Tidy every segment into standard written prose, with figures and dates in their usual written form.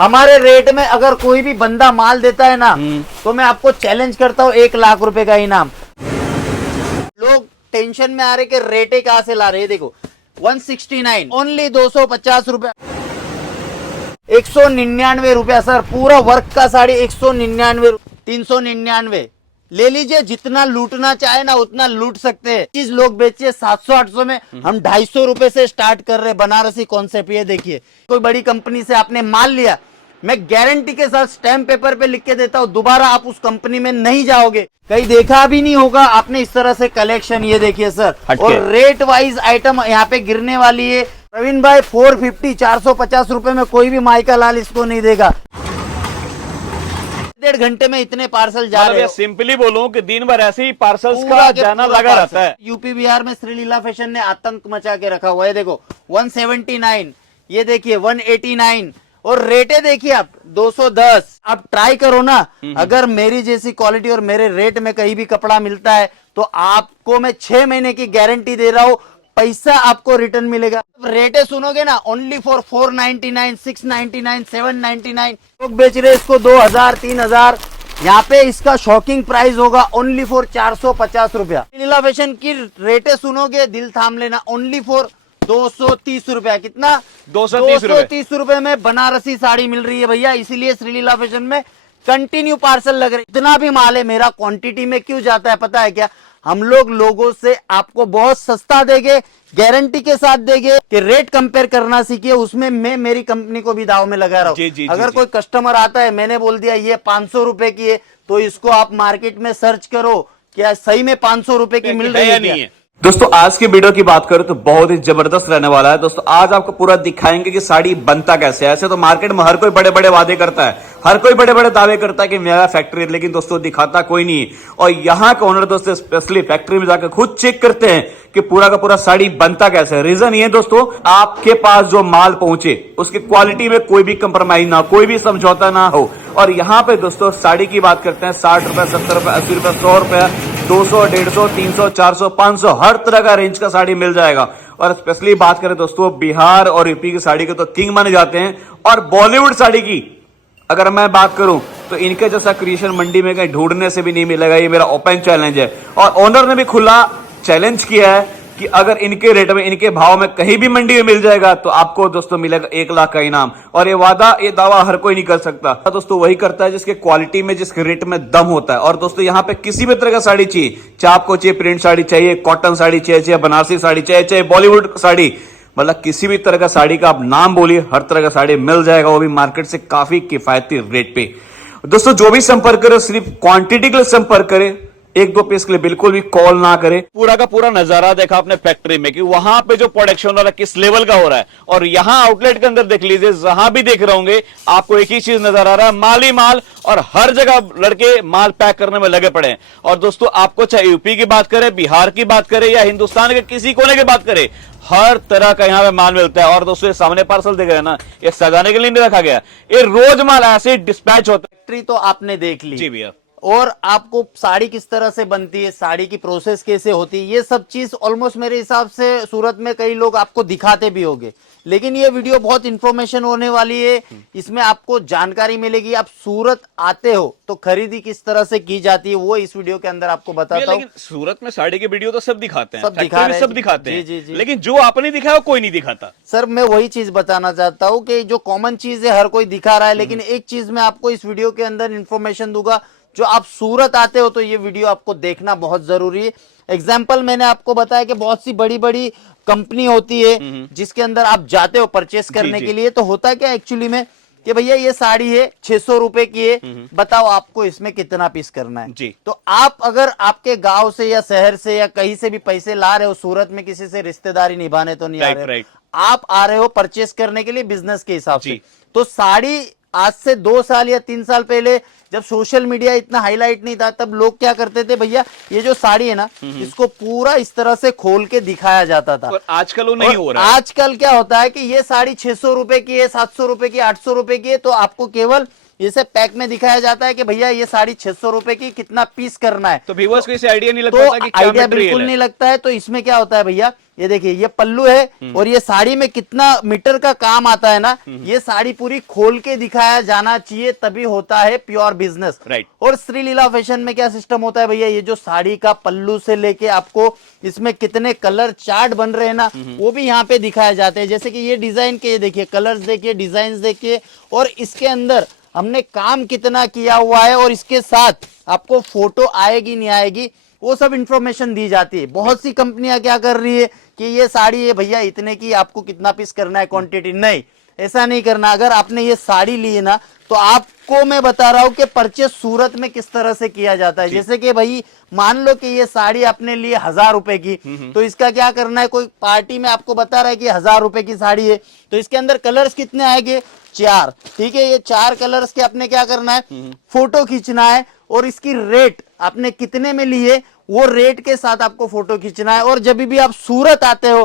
हमारे रेट में अगर कोई भी बंदा माल देता है ना तो मैं आपको चैलेंज करता हूँ 1 लाख रुपए का इनाम। लोग टेंशन में आ रहे कि रेटे कहां से ला रहे हैं। देखो 169 ओनली 250 रुपया, 199 रुपया सर, पूरा वर्क का साड़ी 199, 399 ले लीजिए। जितना लूटना चाहे ना उतना लूट सकते हैं। चीज लोग बेचिए 700-800 में, हम 250 रुपए से स्टार्ट कर रहे हैं। बनारसी कॉन्सेप्ट ये देखिए। कोई बड़ी कंपनी से आपने माल लिया, मैं गारंटी के साथ स्टैम्प पेपर पे लिख के देता हूँ, दोबारा आप उस कंपनी में नहीं जाओगे। कहीं देखा भी नहीं होगा आपने इस तरह से कलेक्शन। ये देखिए सर, और रेट वाइज आइटम यहाँ पे गिरने वाली है। प्रवीण भाई 450 450 रुपए में कोई भी माइका लाल इसको नहीं देगा। 1.5 घंटे में इतने पार्सल जा रहे हैं। सिंपली बोलूं कि दिन भर ऐसे ही पार्सल्स का जाना लगा रहता है। यूपी बिहार में श्रीलीला फैशन ने आतंक मचा के रखा हुआ है। देखो 179, ये देखिए 189, और रेटे देखिए आप 210। आप ट्राई करो ना, अगर मेरी जैसी क्वालिटी और मेरे रेट में कहीं भी कपड़ा मिलता है तो आपको मैं 6 महीने की गारंटी दे रहा हूं, पैसा आपको रिटर्न मिलेगा। रेटे सुनोगे ना, ओनली फॉर 499, 699, 799। लोग बेच रहे इसको 2000, 3000। यहाँ पे इसका शॉकिंग प्राइस होगा ओनली फॉर 450 रुपया। लीला फैशन की रेटे सुनोगे दिल थाम लेना, ओनली फॉर 230 रुपया। कितना? 230 रुपए में बनारसी साड़ी मिल रही है भैया। इसीलिए श्रीलीला फैशन में कंटिन्यू पार्सल लग रहे। इतना भी माल है मेरा, क्वांटिटी में क्यों जाता है पता है क्या? हम लोग लोगों से आपको बहुत सस्ता देंगे, गारंटी के साथ देंगे कि रेट कंपेयर करना सीखिए। उसमें मैं मेरी कंपनी को भी दाव में लगा रहा हूँ। अगर कोई कस्टमर आता है, मैंने बोल दिया ये 500 रुपए की है, तो इसको आप मार्केट में सर्च करो क्या सही में 500 रुपए की मिल रही है नहीं है। दोस्तों आज की वीडियो की बात करें तो बहुत ही जबरदस्त रहने वाला है। दोस्तों आज आपको पूरा दिखाएंगे कि साड़ी बनता कैसे है। ऐसे तो मार्केट में हर कोई बड़े बड़े वादे करता है, हर कोई बड़े बड़े दावे करता है कि मेरा फैक्ट्री है, लेकिन दोस्तों दिखाता कोई नहीं। और यहाँ के ओनर दोस्तों स्पेशली फैक्ट्री में जाकर खुद चेक करते हैं कि पूरा का पूरा साड़ी बनता कैसे है। रीजन ये दोस्तों, आपके पास जो माल पहुंचे उसकी क्वालिटी में कोई भी कंप्रोमाइज ना, कोई भी समझौता ना हो। और यहाँ पे दोस्तों साड़ी की बात करते हैं 60 रुपए, 70 रुपए, 80 रुपए, 100 रुपए, 200, 150, 300, 400, 500, हर तरह का रेंज का साड़ी मिल जाएगा। और स्पेशली बात करें दोस्तों बिहार और यूपी की साड़ी के तो किंग माने जाते हैं। और बॉलीवुड साड़ी की अगर मैं बात करूं तो इनके जैसा क्रिएशन मंडी में कहीं ढूंढने से भी नहीं मिलेगा। ये मेरा ओपन चैलेंज है। और ओनर ने भी खुला चैलेंज किया है कि अगर इनके रेट में, इनके भाव में कहीं भी मंडी में मिल जाएगा तो आपको दोस्तों मिलेगा 1 लाख का इनाम। और ये वादा, ये दावा हर कोई नहीं कर सकता। दोस्तों वही करता है जिसके क्वालिटी में, जिसके रेट में दम होता है। और दोस्तों यहाँ पे किसी भी तरह का साड़ी चाहिए, चाहे आपको चाहिए प्रिंट साड़ी चाहिए, कॉटन साड़ी चाहिए, चाहे बनारसी साड़ी चाहिए, चाहे बॉलीवुड साड़ी, मतलब किसी भी तरह का साड़ी का आप नाम बोलिए, हर तरह का साड़ी मिल जाएगा, वो भी मार्केट से काफी किफायती रेट पे। दोस्तों जो भी संपर्क करे सिर्फ क्वांटिटी के लिए संपर्क करे, 1-2 पीस के लिए बिल्कुल भी कॉल ना करे। पूरा का पूरा नजारा देखा आपने फैक्ट्री में कि वहां पे जो प्रोडक्शन हो रहा है किस लेवल का हो रहा है। और यहां आउटलेट के अंदर देख लीजिए, जहां भी देख रहे होंगे आपको एक ही चीज नजर आ रहा है, माल ही माल। और हर जगह लड़के माल पैक करने में लगे पड़े हैं। और दोस्तों आपको चाहे यूपी की बात करें, बिहार की बात करें, या हिंदुस्तान के किसी कोने की बात करें, हर तरह का यहाँ पे माल मिलता है। और दोस्तों ये सामने पार्सल देख रहे हैं ना, ये सजाने के लिए नहीं रखा गया, ये रोज माल ऐसे डिस्पैच होता है। फैक्ट्री तो आपने देख ली जी भैया, और आपको साड़ी किस तरह से बनती है, साड़ी की प्रोसेस कैसे होती है, ये सब चीज ऑलमोस्ट मेरे हिसाब से सूरत में कई लोग आपको दिखाते भी होंगे। लेकिन ये वीडियो बहुत इंफॉर्मेशन होने वाली है, इसमें आपको जानकारी मिलेगी। आप सूरत आते हो तो खरीदी किस तरह से की जाती है वो इस वीडियो के अंदर आपको बताता हूँ। सूरत में साड़ी के वीडियो तो सब दिखाते हैं, सब दिखा रहे हैं, सब दिखाते हैं, जी, जी, जी। लेकिन जो आपने दिखाया वो कोई नहीं दिखाता। सर मैं वही चीज बताना चाहता हूँ कि जो कॉमन चीज है हर कोई दिखा रहा है, लेकिन एक चीज मैं आपको इस वीडियो के अंदर इंफॉर्मेशन दूंगा। जो आप सूरत आते हो तो ये वीडियो आपको देखना बहुत जरूरी है। एग्जाम्पल मैंने आपको बताया कि बहुत सी बड़ी बड़ी कंपनी होती है जिसके अंदर आप जाते हो परचेस करने के लिए। तो होता क्या एक्चुअली में कि भैया ये साड़ी है 600 रुपए की है, बताओ आपको इसमें कितना पीस करना है जी। तो आप अगर आपके गांव से या शहर से या कहीं से भी पैसे ला रहे हो, सूरत में किसी से रिश्तेदारी निभाने तो नहीं आ रहे हो, आप आ रहे हो परचेस करने के लिए बिजनेस के हिसाब से। तो साड़ी आज से 2 साल या 3 साल पहले जब सोशल मीडिया इतना हाईलाइट नहीं था, तब लोग क्या करते थे, भैया ये जो साड़ी है ना इसको पूरा इस तरह से खोल के दिखाया जाता था। और आजकल वो नहीं हो रहा है। आजकल क्या होता है कि ये साड़ी 600 रुपए की है, 700 रुपए की, 800 रुपए की है, तो आपको केवल इसे पैक में दिखाया जाता है कि भैया ये साड़ी 600 रुपए की कितना पीस करना है। तो व्यूअर्स को इसे आइडिया नहीं लग तो पाता कि क्या आइडिया मटेरियल बिल्कुल है। नहीं लगता है। तो इसमें क्या होता है भैया, ये देखिए ये पल्लू है और ये साड़ी में कितना मीटर का काम आता है ना, ये साड़ी पूरी खोल के दिखाया जाना चाहिए, तभी होता है प्योर बिजनेस। राइट। और श्रीलीला फैशन में क्या सिस्टम होता है भैया, ये जो साड़ी का पल्लू से लेके आपको इसमें कितने कलर चार्ट बन रहे हैं ना, वो भी यहाँ पे दिखाए जाते हैं। जैसे कि ये डिजाइन के देखिए, कलर्स देखिए, डिजाइन देखिए, और इसके अंदर हमने काम कितना किया हुआ है, और इसके साथ आपको फोटो आएगी नहीं आएगी वो सब इंफॉर्मेशन दी जाती है। बहुत सी कंपनियां क्या कर रही है कि ये साड़ी है भैया इतने की, आपको कितना पीस करना है, क्वांटिटी नहीं, ऐसा नहीं करना। अगर आपने ये साड़ी ली है ना, तो आपको मैं बता रहा हूं कि परचेस सूरत में किस तरह से किया जाता है। जैसे कि भाई मान लो कि ये साड़ी आपने ली 1000 रुपए की, तो इसका क्या करना है, कोई पार्टी में आपको बता रहा है कि 1000 रुपए की साड़ी है, तो इसके अंदर कलर्स कितने आएंगे, 4, ठीक है। ये 4 कलर्स के आपने क्या करना है, फोटो खींचना है, और इसकी रेट आपने कितने में ली है वो रेट के साथ आपको फोटो खींचना है। और जब भी आप सूरत आते हो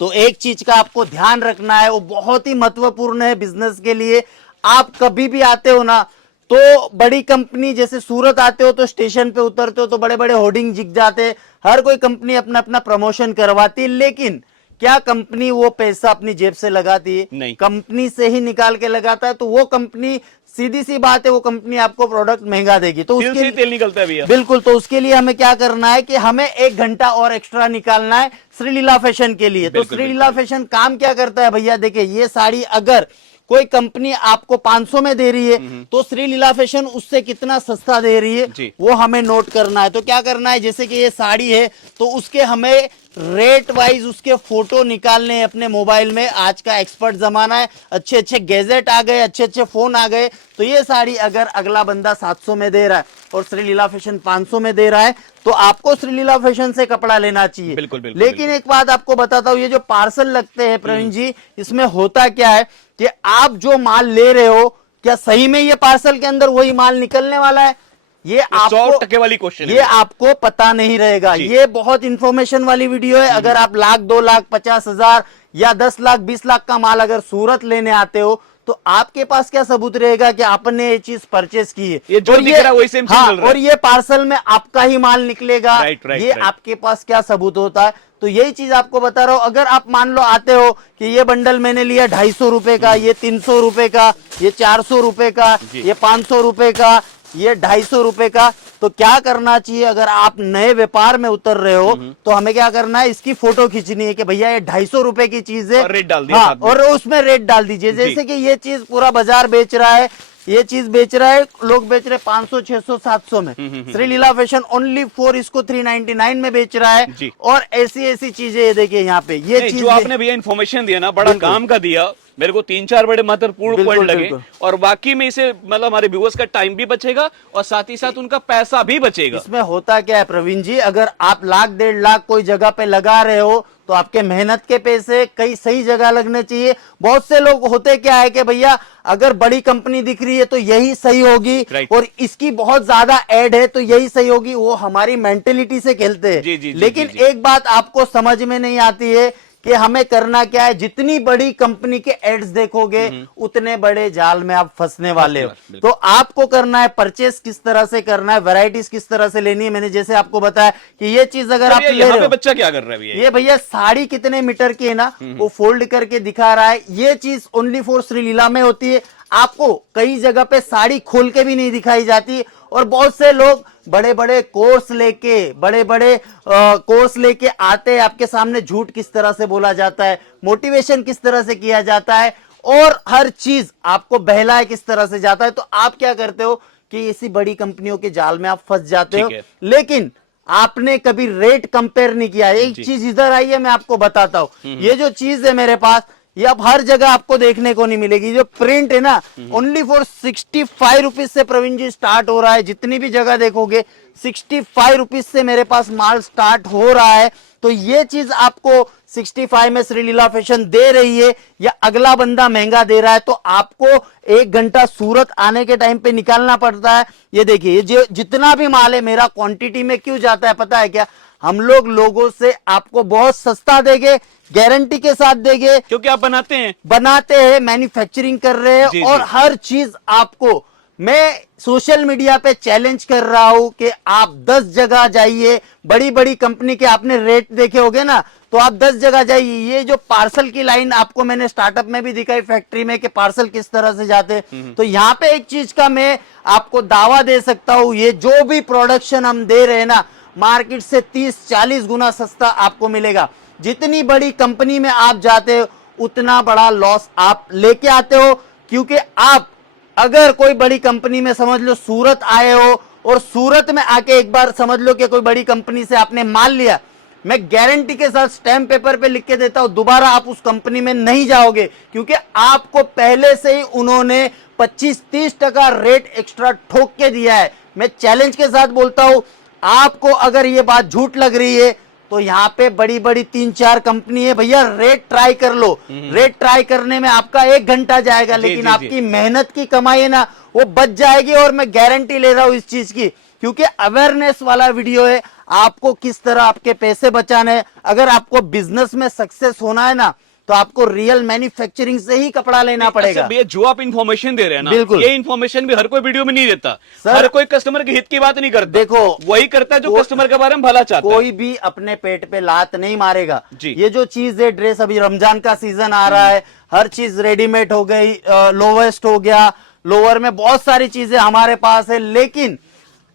तो एक चीज का आपको ध्यान रखना है, वो बहुत ही महत्वपूर्ण है बिजनेस के लिए। आप कभी भी आते हो ना, तो बड़ी कंपनी जैसे सूरत आते हो तो स्टेशन पे उतरते हो तो बड़े बड़े होर्डिंग दिख जाते हैं, हर कोई कंपनी अपना अपना प्रमोशन करवाती है, लेकिन क्या कंपनी वो पैसा अपनी जेब से लगाती है? नहीं। कंपनी से ही निकाल के लगाता है। तो वो कंपनी, सीधी सी बात है, वो कंपनी आपको प्रोडक्ट महंगा देगी। तो तिल से ही तेल निकलता है भैया। बिल्कुल। तो उसके लिए हमें क्या करना है कि हमें 1 घंटा और एक्स्ट्रा निकालना है श्रीलीला फैशन के लिए। तो बिल्कुल, श्रीलीला फैशन काम क्या करता है भैया, देखिए ये साड़ी अगर कोई कंपनी आपको 500 में दे रही है, तो श्रीलीला फैशन उससे कितना सस्ता दे रही है वो हमें नोट करना है। तो क्या करना है, जैसे कि ये साड़ी है तो उसके हमें रेट वाइज उसके फोटो निकालने हैं अपने मोबाइल में। आज का एक्सपर्ट जमाना है, अच्छे अच्छे गैजेट आ गए, अच्छे अच्छे फोन आ गए। तो ये साड़ी अगर अगला बंदा 700 में दे रहा है और श्रीलीला फैशन 500 में दे रहा है, तो आपको श्रीलीला फैशन से कपड़ा लेना चाहिए। बिल्कुल, बिल्कुल, लेकिन बिल्कुल। एक बात आपको बताता हूँ, ये जो पार्सल लगते हैं प्रवीण जी, इसमें होता क्या है कि आप जो माल ले रहे हो, क्या सही में ये पार्सल के अंदर वही माल निकलने वाला है? ये आपको 100% वाली क्वेश्चन है। ये आपको पता नहीं रहेगा। ये बहुत इंफॉर्मेशन वाली वीडियो है। अगर आप 1,00,000, 2,00,000, 50,000 या 10 लाख 20 लाख का माल अगर सूरत लेने आते हो, तो आपके पास क्या सबूत रहेगा कि आपने ये चीज परचेस की है? ये जो और दिख रहा है वही सेम चीज हाँ, मिल रहा है। और ये पार्सल में आपका ही माल निकलेगा। राइट, राइट, ये राइट। आपके पास क्या सबूत होता है? तो यही चीज आपको बता रहा हूं। अगर आप मान लो आते हो कि ये बंडल मैंने लिया 250 रुपए का, ये 300 रुपए का, ये 400 रुपए का, ये 500 रुपए का, ये 250 रुपए का, तो क्या करना चाहिए? अगर आप नए व्यापार में उतर रहे हो तो हमें क्या करना है, इसकी फोटो खींचनी है कि भैया ये 250 रुपए की चीज है, और रेट डाल दिया हाँ, साथ में। और उसमें रेट डाल दीजिए। जैसे कि ये चीज पूरा बाजार बेच रहा है, ये चीज बेच रहा है, लोग बेच रहे 500, 600, 700 में, श्रीलीला फैशन ओनली 4 इसको 399 में बेच रहा है। जी। और ऐसी ऐसी चीजें ये देखिए यहाँ पे, ये नहीं, चीज जो आपने भैया इन्फॉर्मेशन दिया ना, बड़ा काम का दिया, मेरे को 3-4 बड़े महत्वपूर्ण बिल्कुल, पॉइंट लगे। बिल्कुल। और बाकी में इसे मतलब हमारे व्यूअर्स का टाइम भी बचेगा और साथ ही साथ उनका पैसा भी बचेगा। इसमें होता क्या है प्रवीण जी, अगर आप 1,00,000, 1.5 लाख कोई जगह पे लगा रहे हो, तो आपके मेहनत के पैसे कई सही जगह लगने चाहिए। बहुत से लोग होते क्या है कि भैया अगर बड़ी कंपनी दिख रही है तो यही सही होगी, राइट। और इसकी बहुत ज्यादा एड है तो यही सही होगी। वो हमारी मेंटेलिटी से खेलते हैं। जी, जी, जी, लेकिन जी, जी। एक बात आपको समझ में नहीं आती है कि हमें करना क्या है। जितनी बड़ी कंपनी के एड्स देखोगे उतने बड़े जाल में आप फंसने वाले हो। बिल्कुल। तो आपको करना है परचेस किस तरह से करना है, वैरायटीज किस तरह से लेनी है। मैंने जैसे आपको बताया कि ये चीज अगर आप भैया, ले यहाँ रहे पे हो, बच्चा क्या कर रहा है भैया? ये भैया साड़ी कितने मीटर की है ना, वो फोल्ड करके दिखा रहा है। ये चीज ओनली फॉर श्रीलीला में होती है। आपको कई जगह पे साड़ी खोल के भी नहीं दिखाई जाती। और बहुत से लोग बड़े बड़े कोर्स लेके, बड़े बड़े कोर्स लेके आते हैं, आपके सामने झूठ किस तरह से बोला जाता है, मोटिवेशन किस तरह से किया जाता है, और हर चीज आपको बहलाए किस तरह से जाता है। तो आप क्या करते हो कि इसी बड़ी कंपनियों के जाल में आप फंस जाते हो। ठीक है। लेकिन आपने कभी रेट कंपेयर नहीं किया। एक चीज इधर आई है, मैं आपको बताता हूं। ये जो चीज है मेरे पास, ये अब हर जगह आपको देखने को नहीं मिलेगी। जो प्रिंट है ना, ओनली फॉर 65 रुपीज से प्रवीण जी स्टार्ट हो रहा है। जितनी भी जगह देखोगे 65 रुपीज से मेरे पास माल स्टार्ट हो रहा है। तो ये चीज आपको 65 में श्रीलीला फैशन दे रही है, या अगला बंदा महंगा दे रहा है, तो आपको 1 घंटा सूरत आने के टाइम पे निकालना पड़ता है। ये देखिए, ये जो जितना भी माल है मेरा क्वांटिटी में क्यों जाता है पता है क्या? हम लोग लोगों से आपको बहुत सस्ता देंगे, गारंटी के साथ देंगे, क्योंकि आप बनाते हैं। मैन्युफैक्चरिंग कर रहे जी, हैं, और जी। हर चीज आपको मैं सोशल मीडिया पे चैलेंज कर रहा हूं कि आप 10 जगह जाइए, बड़ी बड़ी कंपनी के आपने रेट देखे होंगे ना, तो आप 10 जगह जाइए। ये जो पार्सल की लाइन आपको मैंने स्टार्टअप में भी दिखाई फैक्ट्री में कि पार्सल किस तरह से जाते, तो यहाँ पे एक चीज का मैं आपको दावा दे सकता हूं, ये जो भी प्रोडक्शन हम दे रहे हैं ना, मार्केट से 30-40 गुना सस्ता आपको मिलेगा। जितनी बड़ी कंपनी में आप जाते हो उतना बड़ा लॉस आप लेके आते हो, क्योंकि आप अगर कोई बड़ी कंपनी में समझ लो सूरत आए हो और सूरत में आके एक बार समझ लो कि कोई बड़ी कंपनी से आपने माल लिया, मैं गारंटी के साथ स्टैम्प पेपर पे लिख के देता हूं दोबारा आप उस कंपनी में नहीं जाओगे, क्योंकि आपको पहले से ही उन्होंने 25-30% रेट एक्स्ट्रा ठोक के दिया है। मैं चैलेंज के साथ बोलता हूं, आपको अगर ये बात झूठ लग रही है तो यहाँ पे बड़ी बड़ी 3-4 कंपनी है भैया, रेट ट्राई कर लो। रेट ट्राई करने में आपका 1 घंटा जाएगा, लेकिन आपकी मेहनत की कमाई है ना वो बच जाएगी। और मैं गारंटी ले रहा हूं इस चीज की, क्योंकि अवेयरनेस वाला वीडियो है, आपको किस तरह आपके पैसे बचाने हैं। अगर आपको बिजनेस में सक्सेस होना है ना, तो आपको रियल मैन्युफैक्चरिंग से ही कपड़ा लेना पड़ेगा। अच्छा भैया, जो आप इन्फॉर्मेशन दे रहे हैं ना, बिल्कुल। ये इन्फॉर्मेशन भी हर कोई वीडियो में नहीं देता। सर, हर कोई कस्टमर के हित की बात नहीं करता। देखो, वही करता है जो कस्टमर के बारे में भला चाहता है। कोई भी अपने पेट पे लात नहीं मारेगा जी। ये जो चीज है, ड्रेस अभी रमजान का सीजन आ रहा है, हर चीज रेडीमेड हो गई, लोवेस्ट हो गया, लोअर में बहुत सारी चीजें हमारे पास है, लेकिन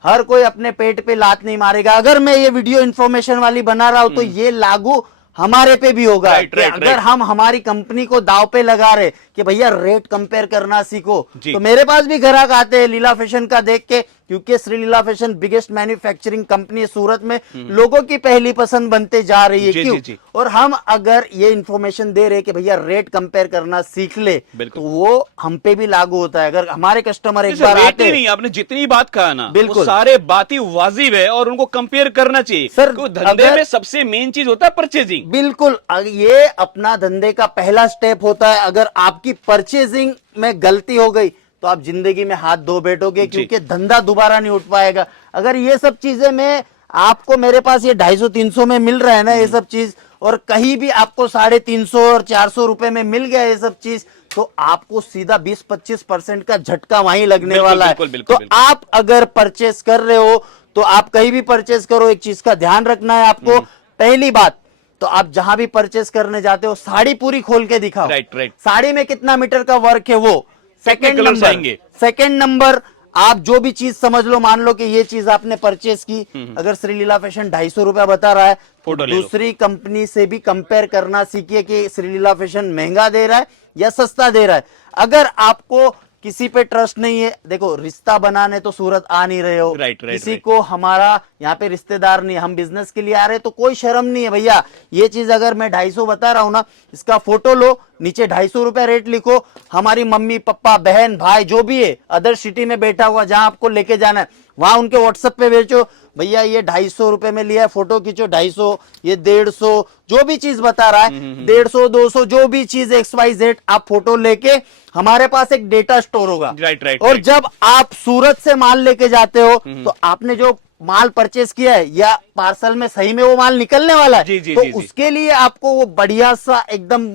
हर कोई अपने पेट पे लात नहीं मारेगा। अगर मैं ये वीडियो इन्फॉर्मेशन वाली बना रहा हूं तो ये लागू हमारे पे भी होगा। अगर हम हमारी कंपनी को दाव पे लगा रहे कि भैया रेट कंपेयर करना सीखो, तो मेरे पास भी ग्राहक आते हैं लीला फैशन का देख के, क्योंकि श्री लीला फैशन बिगेस्ट मैन्युफैक्चरिंग कंपनी है सूरत में, लोगों की पहली पसंद बनते जा रही है। क्यों? और हम अगर ये इन्फॉर्मेशन दे रहे कि भैया रेट कंपेयर करना सीख ले, तो वो हम पे भी लागू होता है। अगर हमारे कस्टमर एक बार आते नहीं, आपने जितनी बात कहा ना, बिल्कुल, वो सारे बातें वाजिब है और उनको कंपेयर करना चाहिए। सर, धंधे में सबसे मेन चीज होता है परचेजिंग। बिल्कुल, ये अपना धंधे का पहला स्टेप होता है। अगर आपकी परचेजिंग में गलती हो गई तो आप जिंदगी में हाथ धो बैठोगे, क्योंकि धंधा दोबारा नहीं उठ पाएगा। अगर ये सब चीजें मैं आपको, मेरे पास ये 250-300 में मिल रहा है ना ये सब चीज, और कहीं भी आपको 350 और 400 रुपए में मिल गया ये सब चीज, तो आपको सीधा 20-25% का झटका वहीं लगने वाला है। तो आप अगर परचेस कर रहे हो तो आप कहीं भी परचेस करो, एक चीज का ध्यान रखना है आपको। पहली बात तो आप जहां भी परचेस करने जाते हो साड़ी पूरी खोल के दिखाओ। राइट। साड़ी में कितना मीटर का वर्क है वो। सेकंड नंबर, आप जो भी चीज समझ लो, मान लो कि ये चीज आपने परचेस की, अगर श्री लीला फैशन 250 रुपया बता रहा है, फोटो दूसरी कंपनी से भी कंपेयर करना सीखिए कि श्री लीला फैशन महंगा दे रहा है या सस्ता दे रहा है। अगर आपको किसी पे ट्रस्ट नहीं है, देखो रिश्ता बनाने तो सूरत आ नहीं रहे हो, किसी को हमारा यहाँ पे रिश्तेदार नहीं, हम बिजनेस के लिए आ रहे हैं, तो कोई शर्म नहीं है भैया। ये चीज अगर मैं 250 बता रहा हूं ना, इसका फोटो लो, नीचे 250 रुपया रेट लिखो, हमारी मम्मी पापा बहन भाई जो भी है अदर सिटी में बैठा हुआ जहां आपको लेके जाना है, वहां उनके व्हाट्सएप पे भेजो, भैया ये 250 रुपए में लिया है, फोटो खींचो 250, ये 150, जो भी चीज बता रहा है 150, 200, जो भी चीज XYZ, आप फोटो लेके, हमारे पास एक डेटा स्टोर होगा। और जब आप सूरत से माल लेके जाते हो तो आपने जो माल परचेस किया है या पार्सल में सही में वो माल निकलने वाला है, तो उसके लिए आपको वो बढ़िया सा एकदम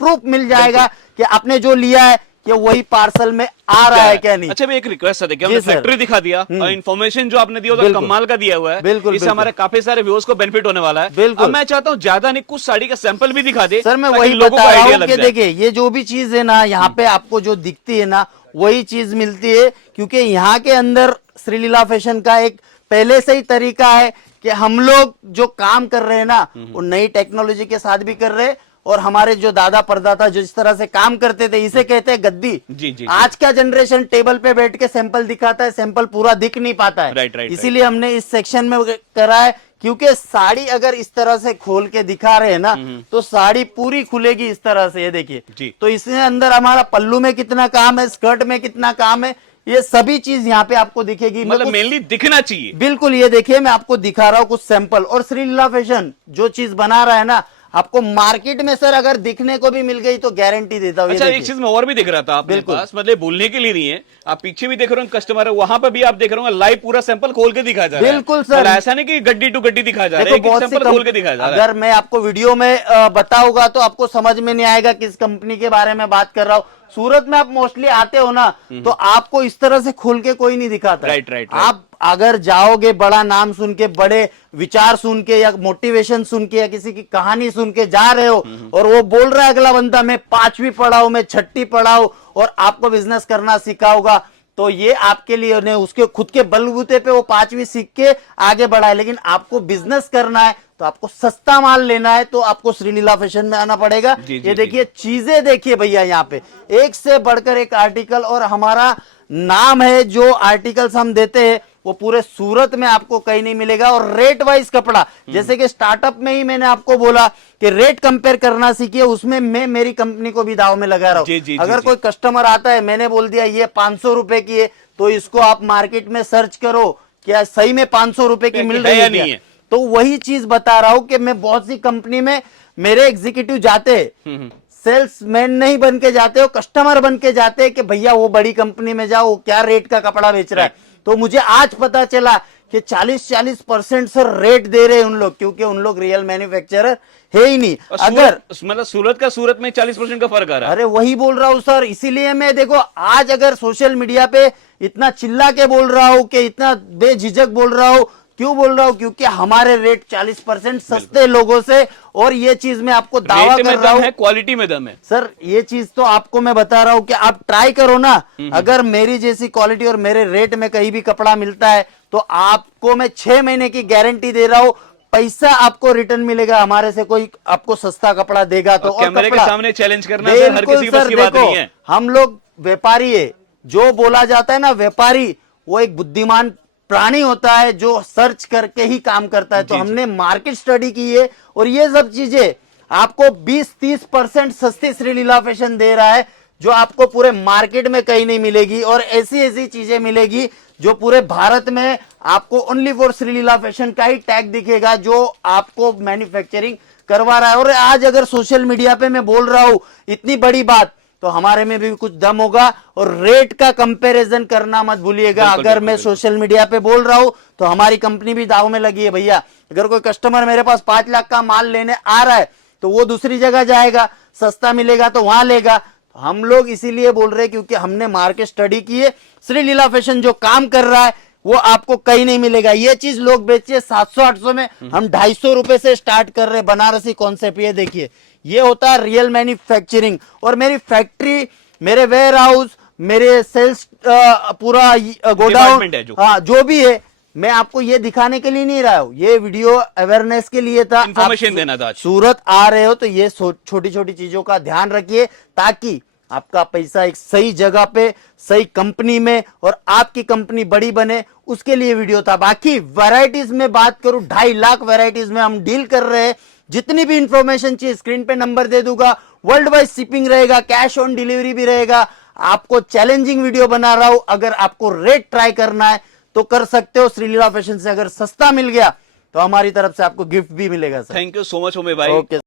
प्रूफ मिल जाएगा कि आपने जो लिया है कि वही पार्सल में आ रहा है क्या नहीं। अच्छा भाई, एक रिक्वेस्ट है, देखिए हमने फैक्ट्री दिखा दिया और इन्फॉर्मेशन जो आपने दिया तो कमाल का दिया हुआ है। बिल्कुल, इससे हमारे काफी सारे व्यूअर्स को बेनिफिट होने वाला है। बिल्कुल, मैं चाहता हूँ ज्यादा नहीं, कुछ साड़ी का सैंपल भी दिखा दे। सर मैं वही बता रहा हूँ कि देखिए ये जो भी चीज है ना, यहाँ पे आपको जो दिखती है ना वही चीज मिलती है, क्योंकि यहाँ के अंदर श्री लीला फैशन का एक पहले से ही तरीका है कि हम लोग जो काम कर रहे हैं ना वो नई टेक्नोलॉजी के साथ भी कर रहे हैं, और हमारे जो दादा परदादा जिस तरह से काम करते थे, इसे कहते हैं गद्दी। जी। आज का जनरेशन टेबल पे बैठ के सैंपल दिखाता है, सैंपल पूरा दिख नहीं पाता है। इसीलिए हमने इस सेक्शन में करा है, क्योंकि साड़ी अगर इस तरह से खोल के दिखा रहे हैं ना तो साड़ी पूरी खुलेगी इस तरह से, ये देखिए। तो इसमें अंदर हमारा पल्लू में कितना काम है, स्कर्ट में कितना काम है, ये सभी चीज यहाँ पे आपको दिखेगी। मतलब मेनली दिखना चाहिए। बिल्कुल, ये देखिए मैं आपको दिखा रहा हूँ कुछ सैंपल, और श्री लीला फैशन जो चीज बना रहा है ना, आपको मार्केट में सर अगर दिखने को भी मिल गई तो गारंटी देता हूँ। अच्छा, एक चीज मैं और भी देख रहा था आपके पास, मतलब बोलने के लिए नहीं है, आप पीछे भी देख रहे हो कस्टमर है, वहां पर भी आप देख रहे हो लाइव पूरा सैंपल खोल के दिखाया जा रहा है। बिल्कुल सर, ऐसा नहीं कि गड्डी टू गड्डी दिखाया जा रहा है, एक सैंपल खोल के दिखाया जा रहा है। अगर मैं आपको वीडियो में बताऊंगा तो आपको समझ में नहीं आएगा किस कंपनी के बारे में बात कर रहा हूँ। सूरत में आप मोस्टली आते हो ना, तो आपको इस तरह से खोल के कोई नहीं दिखाता। राइट। आप अगर जाओगे बड़ा नाम सुन के, बड़े विचार सुन के, या मोटिवेशन सुन के, या किसी की कहानी सुन के जा रहे हो, और वो बोल रहा है अगला बंदा मैं 5वीं पढ़ा हूं, मैं 6ठी पढ़ा हूं और आपको बिजनेस करना सिखाऊंगा, तो ये आपके लिए ने उसके खुद के बलबूते पे वो 5वीं सीख के आगे बढ़ा है। लेकिन आपको बिजनेस करना है तो आपको सस्ता माल लेना है, तो आपको श्रीलीला फैशन में आना पड़ेगा। ये देखिए चीजें देखिए भैया, यहाँ पे एक से बढ़कर एक आर्टिकल, और हमारा नाम है जो आर्टिकल्स हम देते हैं वो पूरे सूरत में आपको कहीं नहीं मिलेगा। और रेट वाइज कपड़ा, जैसे कि स्टार्टअप में ही मैंने आपको बोला कि रेट कंपेयर करना सीखिए, उसमें मैं मेरी कंपनी को भी दाव में लगा रहा हूं। अगर कोई कस्टमर आता है, मैंने बोल दिया ये 500 रुपए की है, तो इसको आप मार्केट में सर्च करो क्या सही में 500 रुपए की मिल रही है नहीं है। तो वही चीज बता रहा हूं कि मैं बहुत सी कंपनी में मेरे एग्जीक्यूटिव जाते हैं, सेल्समैन नहीं बन के जाते हो, कस्टमर बन के जाते हैं कि भैया वो बड़ी कंपनी में जाओ, क्या रेट का कपड़ा बेच रहा है। तो मुझे आज पता चला कि 40% सर रेट दे रहे हैं उन लोग, क्योंकि उन लोग रियल मैन्युफैक्चरर है ही नहीं। अगर मतलब सूरत में 40% का फर्क आ रहा है। अरे वही बोल रहा हूं सर, इसीलिए मैं देखो आज अगर सोशल मीडिया पे इतना चिल्ला के बोल रहा हूं कि इतना बेझिझक बोल रहा हूं, क्यों बोल रहा हूं, क्योंकि हमारे रेट 40% सस्ते लोगों से, और ये चीज मैं आपको दावा कर रहा हूं, क्वालिटी में दम है सर। ये चीज तो आपको मैं बता रहा हूं कि आप ट्राई करो ना। अगर मेरी जैसी क्वालिटी और मेरे रेट में कहीं भी कपड़ा मिलता है तो आपको मैं 6 महीने की गारंटी दे रहा हूं, पैसा आपको रिटर्न मिलेगा। हमारे से कोई आपको सस्ता कपड़ा देगा तो, और कैमरे के सामने चैलेंज करना हर किसी की बस की देखो, बात नहीं है। हम लोग व्यापारी है, जो बोला जाता है ना व्यापारी, वो एक बुद्धिमान प्राणी होता है जो सर्च करके ही काम करता है। तो हमने मार्केट स्टडी की है, और ये सब चीजें आपको 20-30% सस्ती श्रीलीला फैशन दे रहा है, जो आपको पूरे मार्केट में कहीं नहीं मिलेगी। और ऐसी ऐसी चीजें मिलेगी जो पूरे भारत में आपको ओनली फॉर श्रीलीला फैशन का ही टैग दिखेगा, जो आपको मैन्युफैक्चरिंग करवा रहा है। और आज अगर सोशल मीडिया पे मैं बोल रहा हूं इतनी बड़ी बात, तो हमारे में भी कुछ दम होगा। और रेट का कंपैरिजन करना मत भूलिएगा। अगर मैं सोशल मीडिया पे बोल रहा हूं तो हमारी कंपनी भी दाव में लगी है भैया। अगर कोई कस्टमर मेरे पास 5 लाख का माल लेने आ रहा है तो वो दूसरी जगह जाएगा, सस्ता मिलेगा तो वहां लेगा। हम लोग इसीलिए बोल रहे हैं क्योंकि हमने मार्केट स्टडी की है। श्रीलीला फैशन जो काम कर रहा है वो आपको कहीं नहीं मिलेगा। ये चीज लोग बेचे 700-800 में, हम 250 रुपए से स्टार्ट कर रहे हैं। बनारसी कॉन्सेप्ट ये देखिए, ये होता है रियल मैन्युफैक्चरिंग। और मेरी फैक्ट्री, मेरे वेयर हाउस, मेरे सेल्स पूरा गोडाउन, हाँ जो भी है, मैं आपको ये दिखाने के लिए नहीं रहा हूं, ये वीडियो अवेयरनेस के लिए था, इंफॉर्मेशन देना था। सूरत आ रहे हो तो ये छोटी छोटी चीजों का ध्यान रखिए, ताकि आपका पैसा एक सही जगह पे, सही कंपनी में, और आपकी कंपनी बड़ी बने, उसके लिए वीडियो था। बाकी वैरायटीज में बात करूं, 2.5 लाख वैरायटीज में हम डील कर रहे हैं। जितनी भी इंफॉर्मेशन चाहिए स्क्रीन पे नंबर दे दूंगा। वर्ल्ड वाइड शिपिंग रहेगा, कैश ऑन डिलीवरी भी रहेगा। आपको चैलेंजिंग वीडियो बना रहा हूं, अगर आपको रेट ट्राई करना है तो कर सकते हो। श्रीलीला फैशन से अगर सस्ता मिल गया तो हमारी तरफ से आपको गिफ्ट भी मिलेगा sir. Thank you so much उमे भाई। ओके।